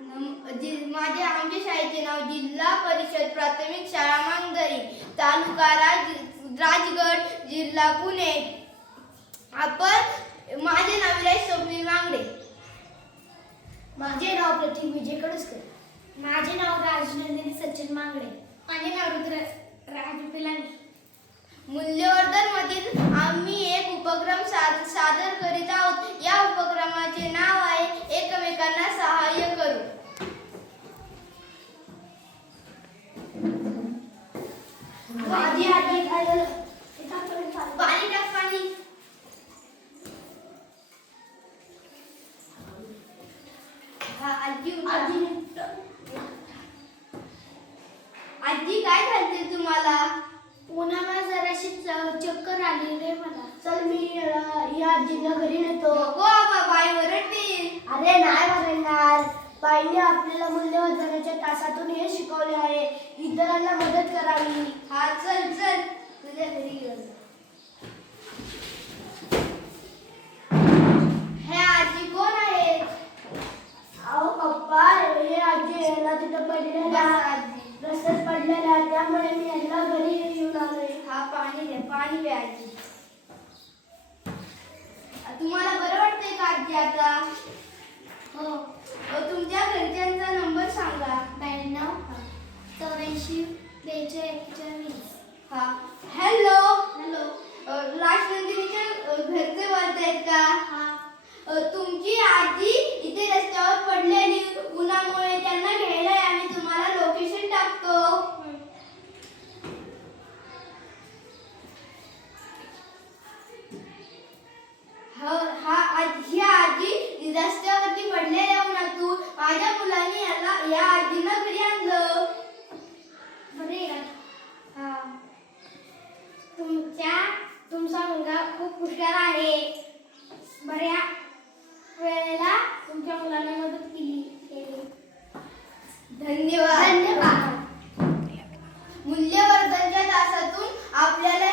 माझ्या आमच्या शाळेचे नाव जिल्हा परिषद प्राथमिक शाळा मांगदरी, तालुका राजगड, जिल्हा पुणे. माझे नाव विलास स्वप्नील वांगडे. माझे नाव प्रतीक विजय कडुसकर. माझे नाव राजनंदिनी सचिन मांगडे. माझे नाव रुद्र राजू पिलानी. मूल्यवर्धन मधील आम्ही एक उपक्रम सादर करीत आहोत. या उपक्रमाचे नाव आहे एकमेकांना सहाय्य करू. आधी आधी पाणी टाक पाणी. आजी काय झाले तुम्हाला? पुन्हा जराशी चक्कर आली रे मला. चल मी या आजीला घरी नेतो. नको बाबा, बाई ओरडतील. अरे नाही बघणार. बाईने आपल्याला मूल्यवर्धनाच्या तासातून हे शिकवले आहे, इतरांना मदत करावी. हा चल चल तुझ्या घरी घेऊन. हे आजी कोण आहेत? अहो पप्पा, हे आजी याला तिथं पडलेला आजी. रस्त्यात पडलेला, त्यामुळे मी याला घरी येऊन आलोय. हा पाणी दे, पाणी दे आजी. तुम्हाला बरं वाटतंय का आजी आता? हो. तुमच्या घरच्यांचा नंबर सांगा. 92 84 42 हा. हॅलो. हॅलो. राजनंदिनीच्या घरचे बोलतायत का? हा. तुमची आजी इथे रस्त्यावर पडलेली, उन्हामुळे त्यांना घ्यायला आम्ही तुम्हाला लोकेशन टाकतो. ही आजी रस्त्यावरती पडलेल्या उन्हातून माझ्या मुलांनी या आजीला घरी आणलं. बरे हा. तुमचा मुलगा खूप हुशार आहे. बऱ्या वेळेला तुमच्या मुलांना मदत केली. धन्यवाद. धन्यवाद. मूल्यवर्धनच्या तासातून आपल्याला